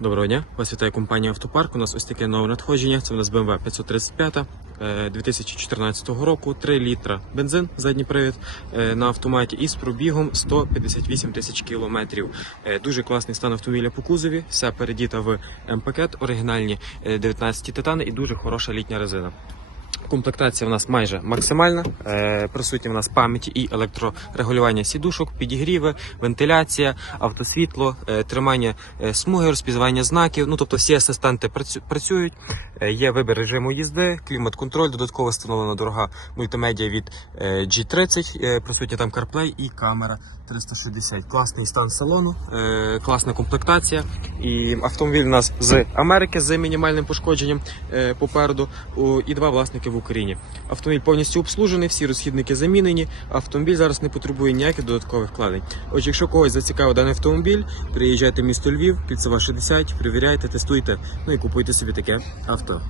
Доброго дня, вас вітає компанія Автопарк. У нас ось таке нове надходження. Це у нас BMW 535 е, 2014 року, 3 літра бензин, задній привід е, на автоматі із пробігом 158 тисяч кілометрів. Е, Дуже класний стан автомобіля по кузові, все передіта в М-пакет, оригінальні е, 19 титани і дуже хороша літня резина. Комплектація в нас майже максимальна. Е, присутні в нас пам'яті і електрорегулювання сідушок, підігріви, вентиляція, автосвітло, е, тримання е, смуги, розпізнавання знаків. Ну тобто всі асистенти працюють. Є вибір режиму їзди, клімат-контроль, додатково встановлена дорога мультимедіа від е, G30, е, присутня там CarPlay і камера 360. Класний стан салону, класна комплектація. І автомобіль у нас з Америки з мінімальним пошкодженням попереду і два власники в Україні. Автомобіль повністю обслужений, всі розхідники замінені. Автомобіль зараз не потребує ніяких додаткових вкладень. Отже, якщо когось зацікавив даний автомобіль, приїжджайте в місто Львів, Кільцева 60, перевіряйте, тестуйте, ну і купуйте собі таке авто.